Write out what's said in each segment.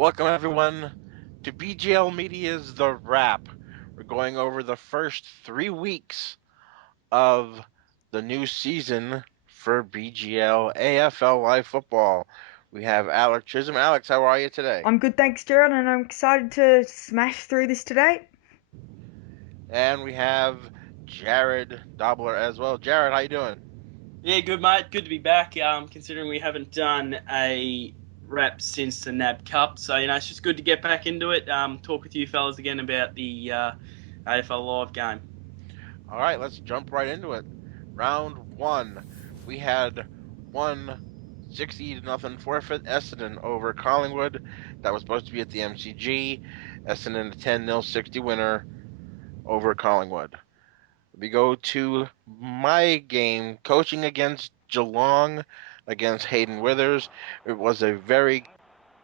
Welcome everyone to BGLmedia's The Wrap. We're going over the first 3 weeks of the new season for BGL AFL Live Football. We have Alex Chisholm. Alex, how are you today? I'm good, thanks, Gerald, and I'm excited to smash through this today. And we have Jared Dobler as well. Jared, how you doing? Yeah, good mate. Good to be back. Considering we haven't done a wrap since the NAB Cup, so it's just good to get back into it. Talk with you fellas again about the AFL Live game. All right, let's jump right into it. Round one, we had one 60 to nothing forfeit Essendon over Collingwood. That was supposed to be at the MCG. Essendon a 10-0 60 winner over Collingwood. We go to my game, coaching against Geelong against Hayden Withers. It was a very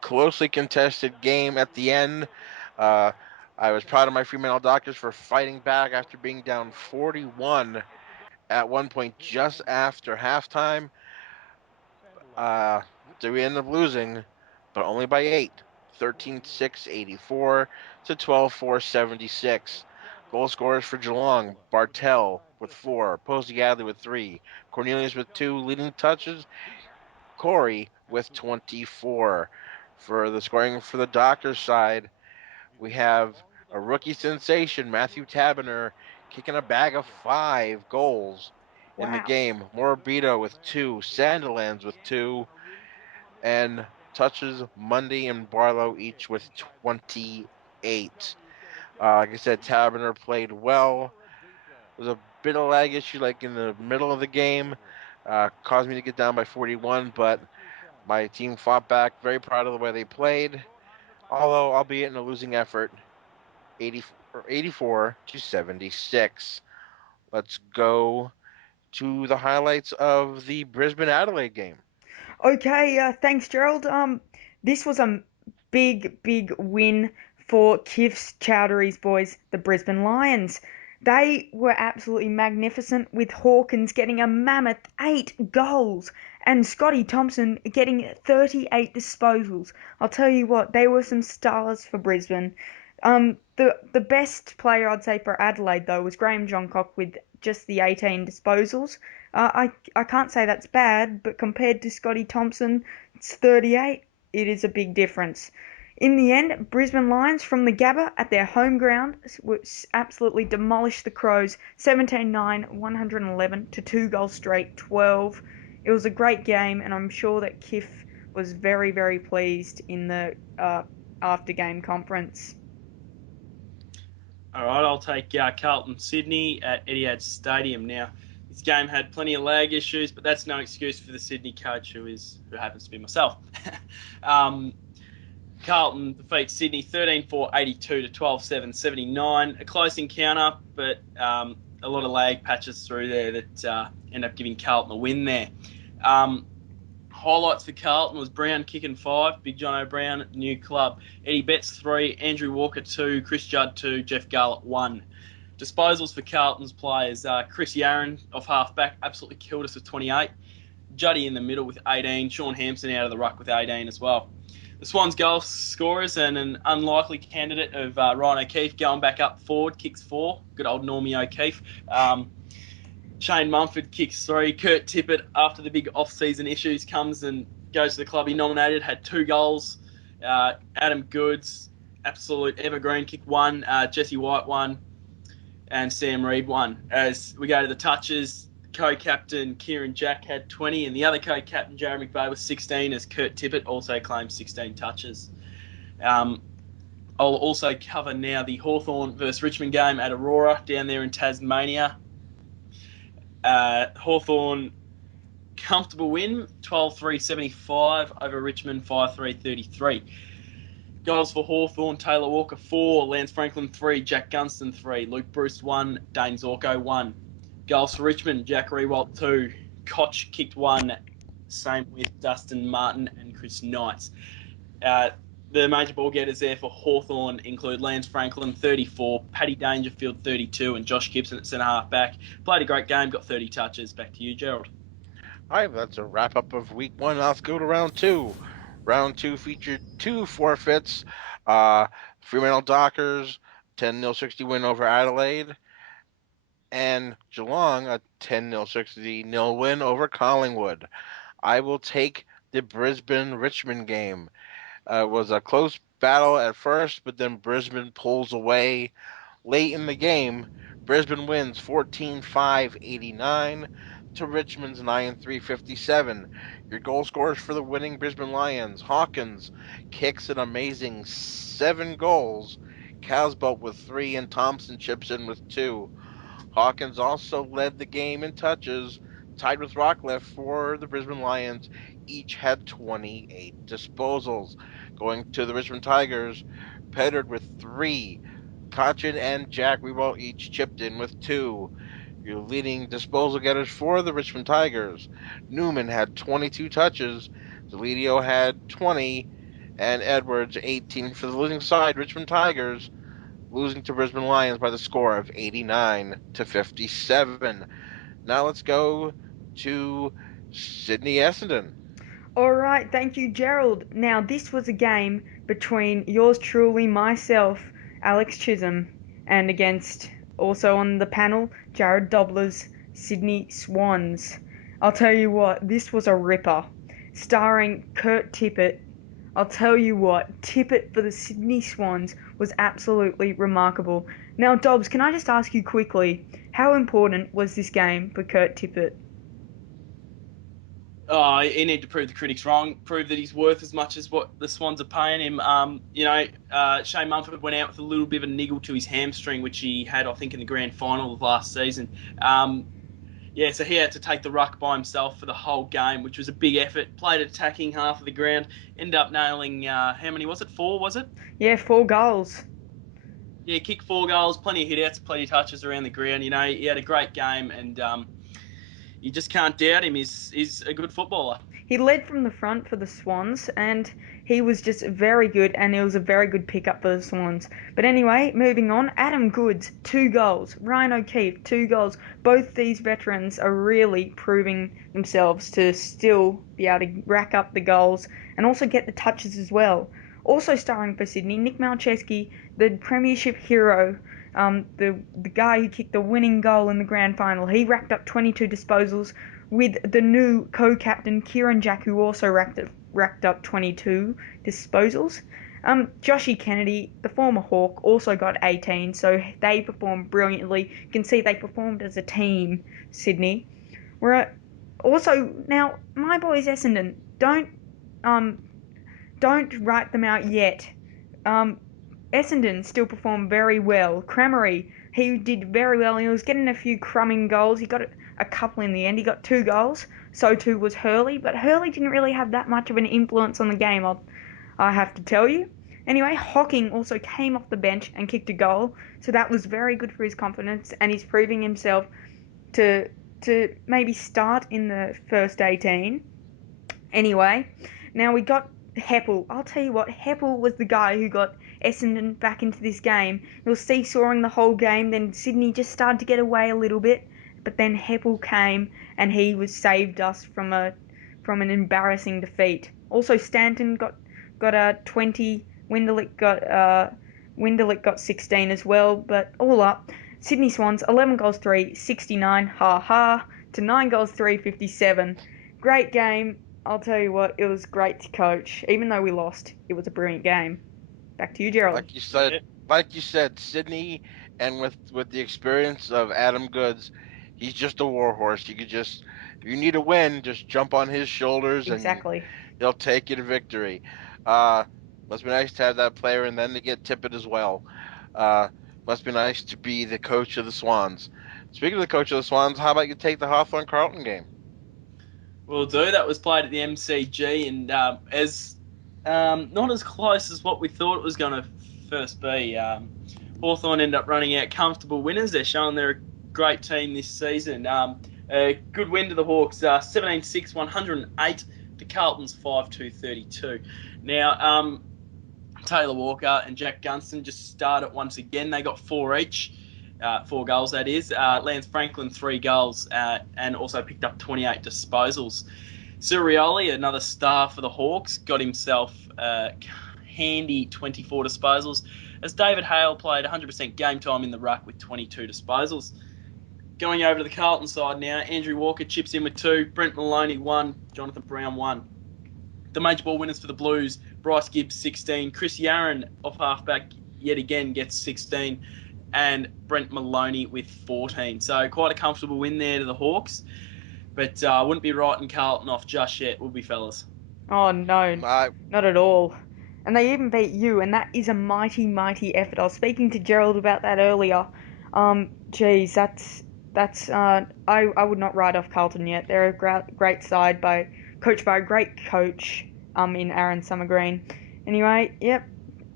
closely contested game at the end. Uh, I was proud of my Fremantle Doctors for fighting back after being down 41 at one point just after halftime. So we ended up losing, but only by 8. 13-6, 84 to 12-4, 76. Goal scorers for Geelong: Bartel with 4, Posey Adley with 3, Cornelius with 2, leading touches, Corey with 24. For the scoring for the Doctors side, we have a rookie sensation, Matthew Taberner, kicking a bag of 5 goals in the Wow. game. Morabito with 2, Sandilands with 2, and touches Mundy and Barlow each with 28. Like I said, Taberner played well. There was a bit of lag issue like in the middle of the game. Caused me to get down by 41, but my team fought back. Very proud of the way they played, although albeit in a losing effort, 84 to 76. Let's go to the highlights of the Brisbane Adelaide game. Okay, thanks, Gerald. This was a big win for Kif's Chowdhury's boys, the Brisbane Lions. They were absolutely magnificent, with Hawkins getting a mammoth 8 goals and Scotty Thompson getting 38 disposals. I'll tell you what, they were some stars for Brisbane. The best player I'd say for Adelaide though was Graham Johncock with just the 18 disposals. I can't say that's bad, but compared to Scotty Thompson, it's 38. It is a big difference. In the end, Brisbane Lions from the Gabba at their home ground absolutely demolished the Crows 17-9, 111 to 2 goals straight, 12. It was a great game, and I'm sure that Kif was very pleased in the after game conference. All right, I'll take Carlton Sydney at Etihad Stadium now. This game had plenty of lag issues, but that's no excuse for the Sydney coach, who happens to be myself. Carlton defeats Sydney 13-4, 82 to 12-7, 79. A close encounter, but a lot of lag patches through there that end up giving Carlton a win there. Highlights for Carlton was Brown kicking 5, Big John O'Brien, new club. Eddie Betts 3, Andrew Walker 2, Chris Judd 2, Jeff Garlett 1. Disposals for Carlton's players: Chris Yarran off halfback absolutely killed us with 28. Juddy in the middle with 18. Sean Hampson out of the ruck with 18 as well. The Swans goal scorers and an unlikely candidate of Ryan O'Keefe going back up forward, kicks 4. Good old Normie O'Keefe. Shane Mumford kicks 3. Kurt Tippett, after the big off-season issues, comes and goes to the club he nominated, had 2 goals. Adam Goods, absolute evergreen, kicked 1. Jesse White 1. And Sam Reid 1. As we go to the touches, co-captain Kieran Jack had 20, and the other co-captain, Jeremy McVeigh, was 16, as Kurt Tippett also claimed 16 touches. I'll also cover now the Hawthorn versus Richmond game at Aurora down there in Tasmania. Hawthorn, comfortable win, 12-3-75 over Richmond, 5-3-33. Goals for Hawthorn: Taylor Walker 4, Lance Franklin 3, Jack Gunston 3, Luke Bruce 1, Dane Zorko 1. Goals for Richmond: Jack Rewalt 2, Koch kicked 1, same with Dustin Martin and Chris Knights. The major ball getters there for Hawthorn include Lance Franklin 34, Paddy Dangerfield 32, and Josh Gibson at centre half back. Played a great game, got 30 touches. Back to you, Gerald. All right, that's a wrap up of week 1. Let's go to round 2. Round two featured two forfeits. Uh, Fremantle Dockers, 10-0 60 win over Adelaide, and Geelong, a 10-0 60-0 win over Collingwood. I will take the Brisbane Richmond game. It was a close battle at first, but then Brisbane pulls away late in the game. Brisbane wins 14-5 89 to Richmond's 9-3 57. Your goal scorers for the winning Brisbane Lions: Hawkins kicks an amazing 7 goals, Casbolt with 3, and Thompson chips in with 2. Hawkins also led the game in touches, tied with Rockcliffe for the Brisbane Lions. Each had 28 disposals. Going to the Richmond Tigers, Peddard with 3. Cochin and Jack Rebo each chipped in with 2. Your leading disposal getters for the Richmond Tigers: Newman had 22 touches, Delidio had 20, and Edwards 18 for the losing side, Richmond Tigers, losing to Brisbane Lions by the score of 89-57. Now let's go to Sydney Essendon. All right, thank you, Gerald. Now, this was a game between yours truly, myself, Alex Chisholm, and against, also on the panel, Jared Dobler's Sydney Swans. I'll tell you what, this was a ripper. Starring Kurt Tippett. I'll tell you what, Tippett for the Sydney Swans was absolutely remarkable. Now, Dobbs, can I just ask you quickly, how important was this game for Kurt Tippett? He need to prove the critics wrong, prove that he's worth as much as what the Swans are paying him. Shane Mumford went out with a little bit of a niggle to his hamstring, which he had, I think, in the grand final of last season. So he had to take the ruck by himself for the whole game, which was a big effort. Played attacking half of the ground, ended up nailing, how many was it? 4, was it? Yeah, 4 goals. Yeah, kicked 4 goals, plenty of hit-outs, plenty of touches around the ground. He had a great game, and you just can't doubt him. He's a good footballer. He led from the front for the Swans, and he was just very good, and it was a very good pickup for the Swans. But anyway, moving on, Adam Goodes, 2 goals. Ryan O'Keefe, 2 goals. Both these veterans are really proving themselves to still be able to rack up the goals and also get the touches as well. Also starring for Sydney, Nick Malcheski, the Premiership hero, the guy who kicked the winning goal in the grand final. He racked up 22 disposals, with the new co-captain Kieran Jack, who also racked up 22 disposals. Joshy Kennedy, the former Hawk, also got 18, so they performed brilliantly. You can see they performed as a team, Sydney. We're also now my boys Essendon. Um don't write them out yet. Um, Essendon still performed very well. Cramery, he did very well. He was getting a few crumbing goals. He got a couple in the end. He got 2 goals. So too was Hurley, but Hurley didn't really have that much of an influence on the game, I have to tell you. Anyway, Hocking also came off the bench and kicked a goal, so that was very good for his confidence, and he's proving himself to maybe start in the first 18. Anyway, now we got Heppel. I'll tell you what, Heppel was the guy who got Essendon back into this game. It was seesawing the whole game, then Sydney just started to get away a little bit, but then Heppel came and he was saved us from an embarrassing defeat. Also, Stanton got a 20. Winderlick got 16 as well, but all up, Sydney Swans 11 goals 3, 69, ha ha, to 9 goals 3, 57. Great game. I'll tell you what, it was great to coach. Even though we lost, it was a brilliant game. Back to you, Gerald. Like you said, Sydney, and with the experience of Adam Goodes, he's just a warhorse. You could just, if you need a win, just jump on his shoulders and Exactly. he'll take you to victory. Uh, must be nice to have that player and then to get Tippett as well. Uh, must be nice to be the coach of the Swans. Speaking of the coach of the Swans, how about you take the Hawthorn Carlton game? Will do. That was played at the MCG, and as not as close as what we thought it was going to first be. Hawthorn ended up running out comfortable winners. They're showing they're a great team this season. A good win to the Hawks, 17-6, 108 to Carlton's 5-2, 32. Now, Taylor Walker and Jack Gunston just started once again. They got 4 each. 4 goals, that is. Lance Franklin, 3 goals, and also picked up 28 disposals. Sirioli, another star for the Hawks, got himself handy 24 disposals, as David Hale played 100% game time in the ruck with 22 disposals. Going over to the Carlton side now, Andrew Walker chips in with 2, Brent Maloney 1, Jonathan Brown 1. The major ball winners for the Blues, Bryce Gibbs 16, Chris Yarran off halfback yet again gets 16, and Brent Maloney with 14. So quite a comfortable win there to the Hawks, but wouldn't be writing Carlton off just yet, would we, fellas? Oh no, I not at all. And they even beat you, and that is a mighty, mighty effort. I was speaking to Gerald about that earlier. Geez, I would not write off Carlton yet. They're a great side coached by a great coach, in Aaron Summergreen. Anyway, yep,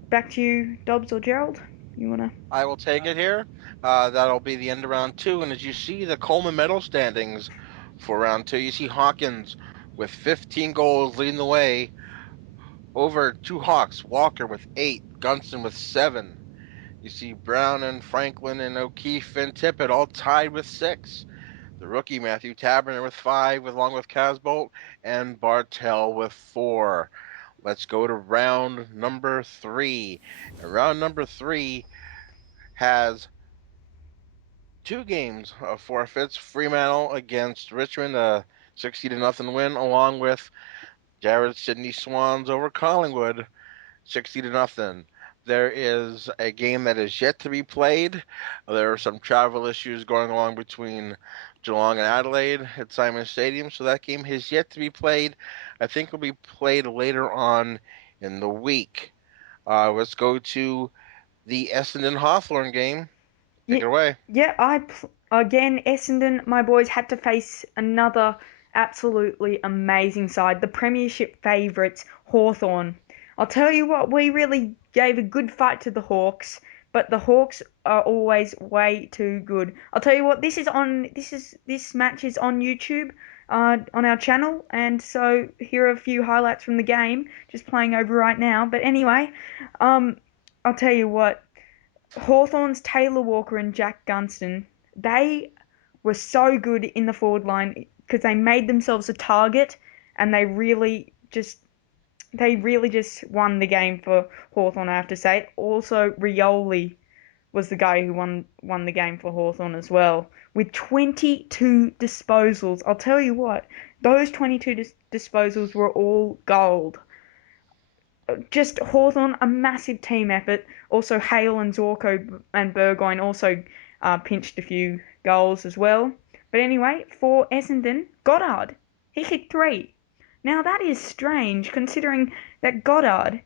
back to you, Dobbs or Gerald. You wanna? I will take it here. That'll be the end of round 2. And as you see the Coleman medal standings for round 2, you see Hawkins with 15 goals leading the way over 2 Hawks. Walker with 8, Gunston with 7. You see Brown and Franklin and O'Keefe and Tippett all tied with 6. The rookie Matthew Taberner with 5, along with Casbolt, and Bartell with 4. Let's go to round number 3. And round number 3 has 2 games of forfeits. Fremantle against Richmond, a 60-0 win, along with Jared Sydney Swans over Collingwood, 60-0. There is a game that is yet to be played. There are some travel issues going along between Geelong and Adelaide at Simon Stadium, so that game has yet to be played. I think it will be played later on in the week. Let's go to the Essendon Hawthorn game. Take Yeah, it away. yeah. Again, Essendon, my boys had to face another absolutely amazing side, the Premiership favourites, Hawthorn. I'll tell you what, we really gave a good fight to the Hawks, but the Hawks are always way too good. I'll tell you what, this match is on YouTube, on our channel, and so here are a few highlights from the game, just playing over right now. But anyway, I'll tell you what. Hawthorn's Taylor Walker and Jack Gunston, they were so good in the forward line because they made themselves a target, and they really just won the game for Hawthorn, I have to say. Also, Rioli was the guy who won the game for Hawthorn as well with 22 disposals. I'll tell you what, those 22 disposals were all gold. Just Hawthorn, a massive team effort. Also, Hale and Zorko and Burgoyne also pinched a few goals as well. But anyway, for Essendon, Goddard, he hit 3. Now that is strange considering that Goddard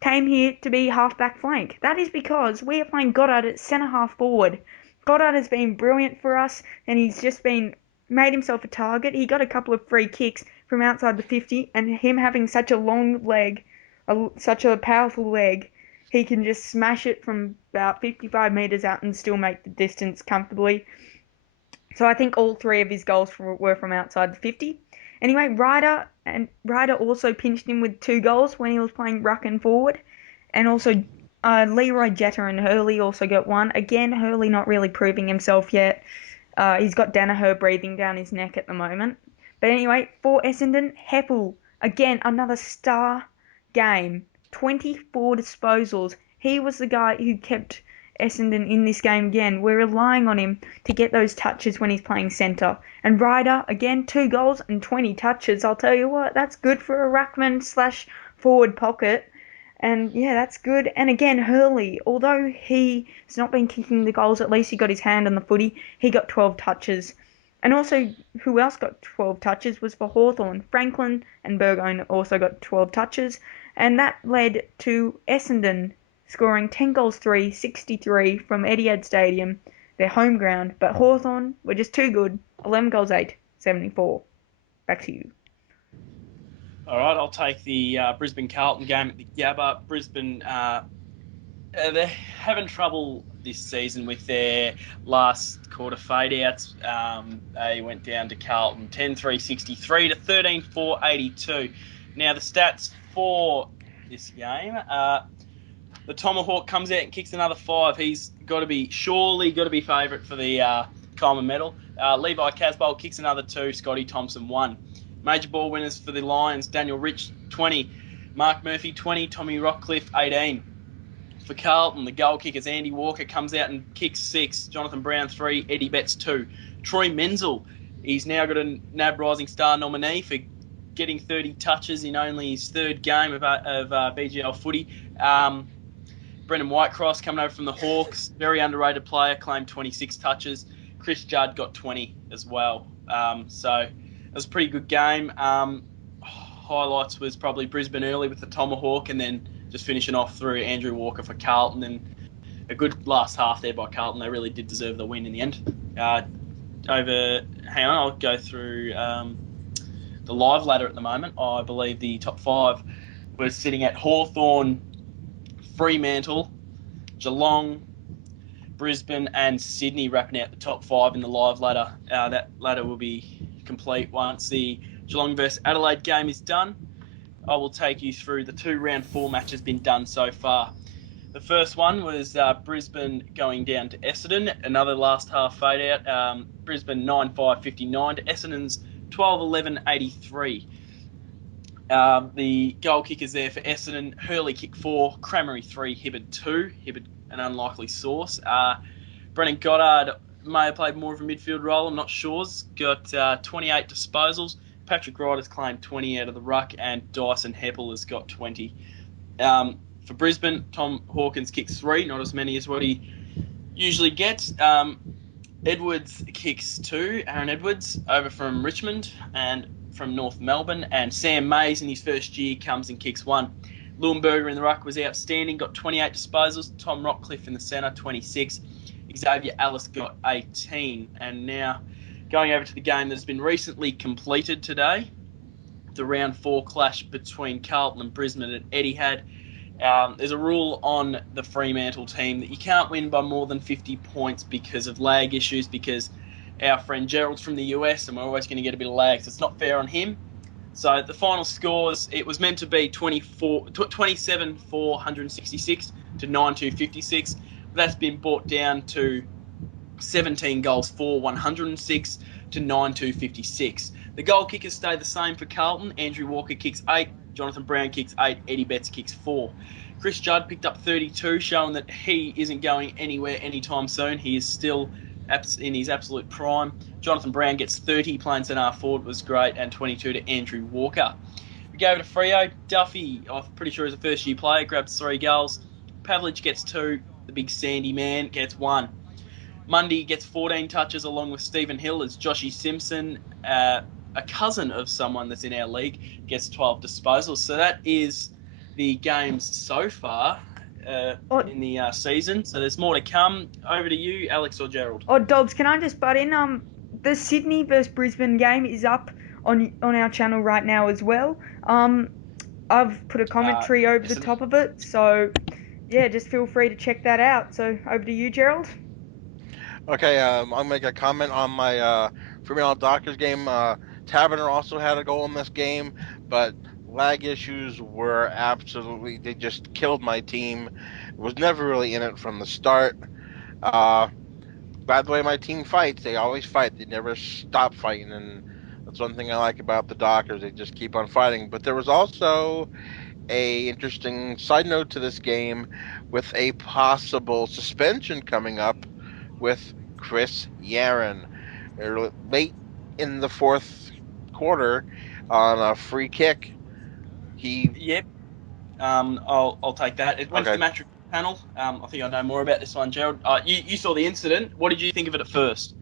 came here to be half-back flank. That is because we are playing Goddard at centre-half forward. Goddard has been brilliant for us, and he's just made himself a target. He got a couple of free kicks from outside the 50, and him having such a long leg, such a powerful leg, he can just smash it from about 55 metres out and still make the distance comfortably. So I think all 3 of his goals were from outside the 50. Anyway, Ryder also pinched him with 2 goals when he was playing ruck and forward. And also Leroy Jetta and Hurley also got 1. Again, Hurley not really proving himself yet. He's got Danaher breathing down his neck at the moment. But anyway, for Essendon, Heppel, again, another star game. 24 disposals. He was the guy who kept Essendon in this game again. We're relying on him to get those touches when he's playing centre. And Ryder, again, 2 goals and 20 touches. I'll tell you what, that's good for a ruckman/forward pocket. And yeah, that's good. And again, Hurley, although he's not been kicking the goals, at least he got his hand on the footy. He got 12 touches. And also, who else got 12 touches was for Hawthorn. Franklin and Burgoyne also got 12 touches. And that led to Essendon scoring 10 goals 3, 63 from Etihad Stadium, their home ground. But Hawthorn were just too good. 11 goals 8, 74. Back to you. All right, I'll take the Brisbane Carlton game at the Gabba. Brisbane, they're having trouble this season with their last quarter fade-outs. They went down to Carlton 10-3-63 to 13-4-82. Now, the stats for this game, the Tomahawk comes out and kicks another 5. He's surely got to be favourite for the Coleman medal. Levi Casbolt kicks another 2. Scotty Thompson 1. Major ball winners for the Lions: Daniel Rich 20, Mark Murphy 20, Tommy Rockcliffe 18. For Carlton, the goal kickers: Andy Walker comes out and kicks 6, Jonathan Brown 3, Eddie Betts 2. Troy Menzel, he's now got a NAB Rising Star nominee for getting 30 touches in only his third game of BGL footy. Brendan Whitecross coming over from the Hawks, very underrated player, claimed 26 touches. Chris Judd got 20 as well. So it was a pretty good game. Highlights was probably Brisbane early with the Tomahawk, and then just finishing off through Andrew Walker for Carlton, and a good last half there by Carlton. They really did deserve the win in the end. Hang on, I'll go through the live ladder at the moment. I believe the top 5 was sitting at Hawthorn, Fremantle, Geelong, Brisbane, and Sydney, wrapping out the top 5 in the live ladder. That ladder will be complete once the Geelong versus Adelaide game is done. I will take you through the 2 round 4 matches been done so far. The first one was Brisbane going down to Essendon, another last half fade out. Brisbane 9-5-59 to Essendon's 12-11-83. The goal kickers there for Essendon: Hurley kick 4, Cramery 3, Hibberd 2. Hibberd an unlikely source. Brennan Goddard may have played more of a midfield role, I'm not sure. He's got 28 disposals. Patrick Wright has claimed 20 out of the ruck, and Dyson Heppel has got 20. For Brisbane, Tom Hawkins kicks 3, not as many as what he usually gets. Edwards kicks 2, Aaron Edwards, over from Richmond and from North Melbourne. And Sam Mays, in his first year, comes and kicks 1. Leuenberger in the ruck was outstanding, got 28 disposals. Tom Rockcliffe in the centre, 26. Xavier Ellis got 18. And now going over to the game that has been recently completed today, the round 4 clash between Carlton and Brisbane at Etihad. There's a rule on the Fremantle team that you can't win by more than 50 points because of lag issues, because our friend Gerald's from the US and we're always going to get a bit of lag, so it's not fair on him. So the final scores, it was meant to be 27 for 166 to 9-256. That's been brought down to 17 goals for 106 to 9-256. The goal kickers stay the same for Carlton. Andrew Walker kicks 8, Jonathan Brown kicks 8, Eddie Betts kicks 4. Chris Judd picked up 32, showing that he isn't going anywhere anytime soon. He is still in his absolute prime. Jonathan Brown gets 30, playing centre forward was great, and 22 to Andrew Walker. We go over to Freo. Duffy, I'm pretty sure he's a first-year player, grabs 3 goals. Pavlich gets 2. The big Sandy man gets 1. Mundy gets 14 touches along with Stephen Hill as Joshy Simpson, a cousin of someone that's in our league, gets 12 disposals. So that is the games so far in the season. So there's more to come. Over to you, Alex or Gerald. Oh, Dobbs, can I just butt in? The Sydney versus Brisbane game is up on our channel right now as well. I've put a commentary over the top of it, so yeah, just feel free to check that out. So over to you, Gerald. Okay, I'll make a comment on my Fremantle Dockers game. Taverner also had a goal in this game, but lag issues were absolutely, they just killed my team. Was never really in it from the start. By the way, my team fights. They always fight. They never stop fighting, and that's one thing I like about the Dockers. They just keep on fighting. But there was also a interesting side note to this game with a possible suspension coming up with Chris Yaron. Late in the fourth quarter on a free kick. Yep. I'll take that. It went to Okay. the match panel. I think I know more about this one, Gerald. You saw the incident. What did you think of it at first?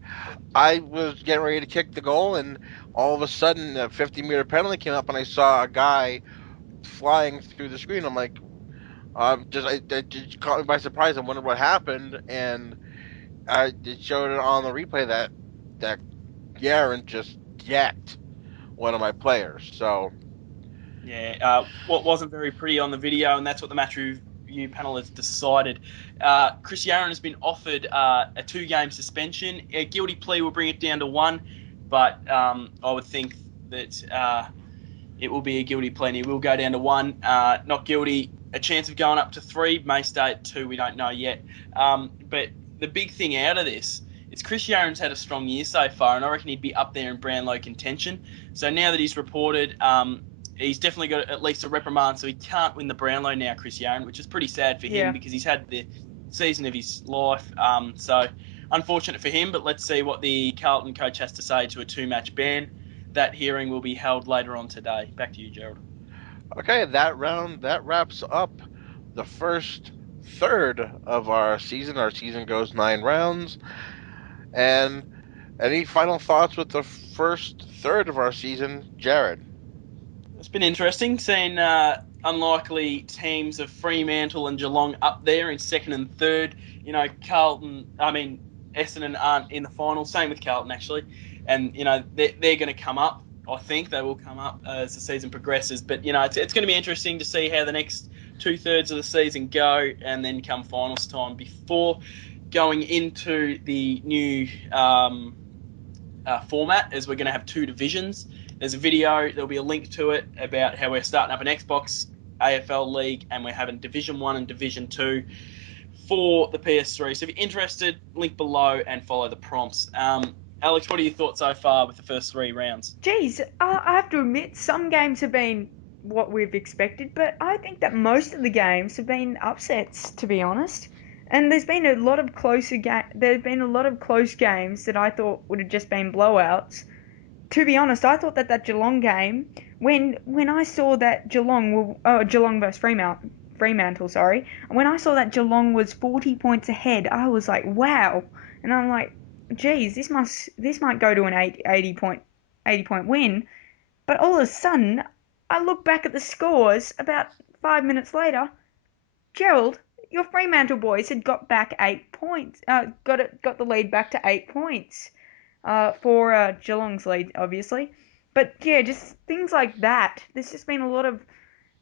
I was getting ready to kick the goal, and all of a sudden, a 50-meter penalty came up, and I saw a guy flying through the screen. I'm like, it just caught me by surprise. I wondered what happened, and it showed it on the replay that Yaron just decked one of my players. So Yeah, what wasn't very pretty on the video, and that's what the match review panel has decided. Chris Yaron has been offered a 2-game suspension. A guilty plea will bring it down to 1, but I would think that it will be a guilty plea and he will go down to 1. Not guilty, a chance of going up to 3, may stay at 2, we don't know yet. But the big thing out of this is Chris Yaron's had a strong year so far, and I reckon he'd be up there in Brownlow contention. So now that he's reported, he's definitely got at least a reprimand, so he can't win the Brownlow now, Chris Yaron, which is pretty sad for him Yeah. because he's had the season of his life. So unfortunate for him, but let's see what the Carlton coach has to say to a 2-match ban. That hearing will be held later on today. Back to you, Gerald. Okay, that wraps up the first third of our season. Our season goes 9 rounds. And any final thoughts with the first third of our season, Jared? It's been interesting seeing unlikely teams of Fremantle and Geelong up there in second and third. Essendon aren't in the final. Same with Carlton, actually. And, they're going to come up. I think they will come up as the season progresses. But, it's going to be interesting to see how the next 2/3 of the season go and then come finals time before going into the new format, as we're going to have 2 divisions. There's a video, there'll be a link to it about how we're starting up an Xbox AFL League and we're having Division 1 and Division 2 for the PS3. So if you're interested, link below and follow the prompts. Alex, what are your thoughts so far with the first 3 rounds? Geez, I have to admit, some games have been what we've expected, but I think that most of the games have been upsets, to be honest. And there's been a lot of there's been a lot of close games that I thought would have just been blowouts. To be honest, I thought that Geelong game, when I saw that Geelong versus Fremantle, sorry, when I saw that Geelong was 40 points ahead, I was like, wow, and I'm like, geez, this might go to an 80 point win, but all of a sudden, I look back at the scores about 5 minutes later. Gerald, your Fremantle boys had got back 8 points. Got the lead back to 8 points. For Geelong's lead, obviously. But yeah, just things like that. There's just been a lot of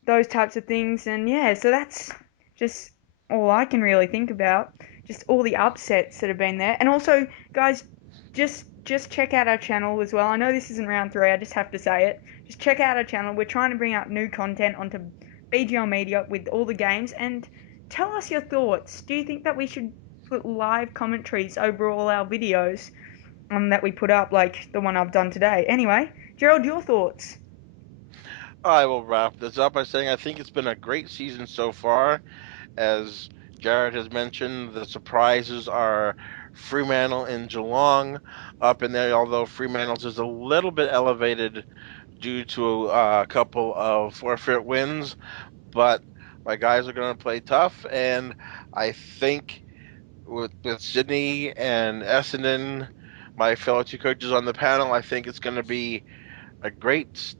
those types of things, and yeah, so that's just all I can really think about. Just all the upsets that have been there, and also, guys, just check out our channel as well. I know this isn't round 3. I just have to say it. Just check out our channel. We're trying to bring out new content onto BGLMedia with all the games, and tell us your thoughts. Do you think that we should put live commentaries over all our videos? That we put up, like the one I've done today. Anyway, Gerald, your thoughts? I will wrap this up by saying I think it's been a great season so far. As Jared has mentioned, the surprises are Fremantle and Geelong up in there, although Fremantle's is a little bit elevated due to a couple of forfeit wins. But my guys are going to play tough, and I think with Sydney and Essendon, my fellow 2 coaches on the panel, I think it's going to be a great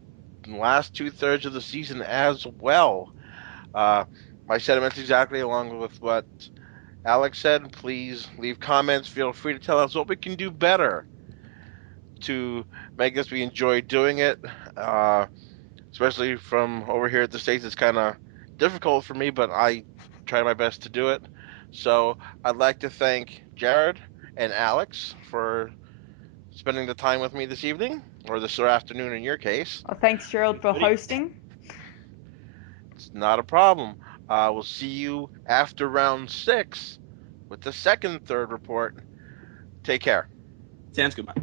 last 2/3 of the season as well. Uh, my sentiments exactly along with what Alex said. Please leave comments. Feel free to tell us what we can do better to make this we enjoy doing it. Especially from over here at the States, it's kind of difficult for me, but I try my best to do it. So I'd like to thank Jared and Alex for spending the time with me this evening, or this afternoon in your case. Oh, thanks, Gerald, Thanks, for buddy. hosting. It's not a problem. We'll see you after round 6 with the second third report. Take care. Sounds good, mate.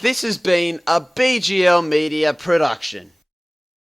This has been a BGL Media production.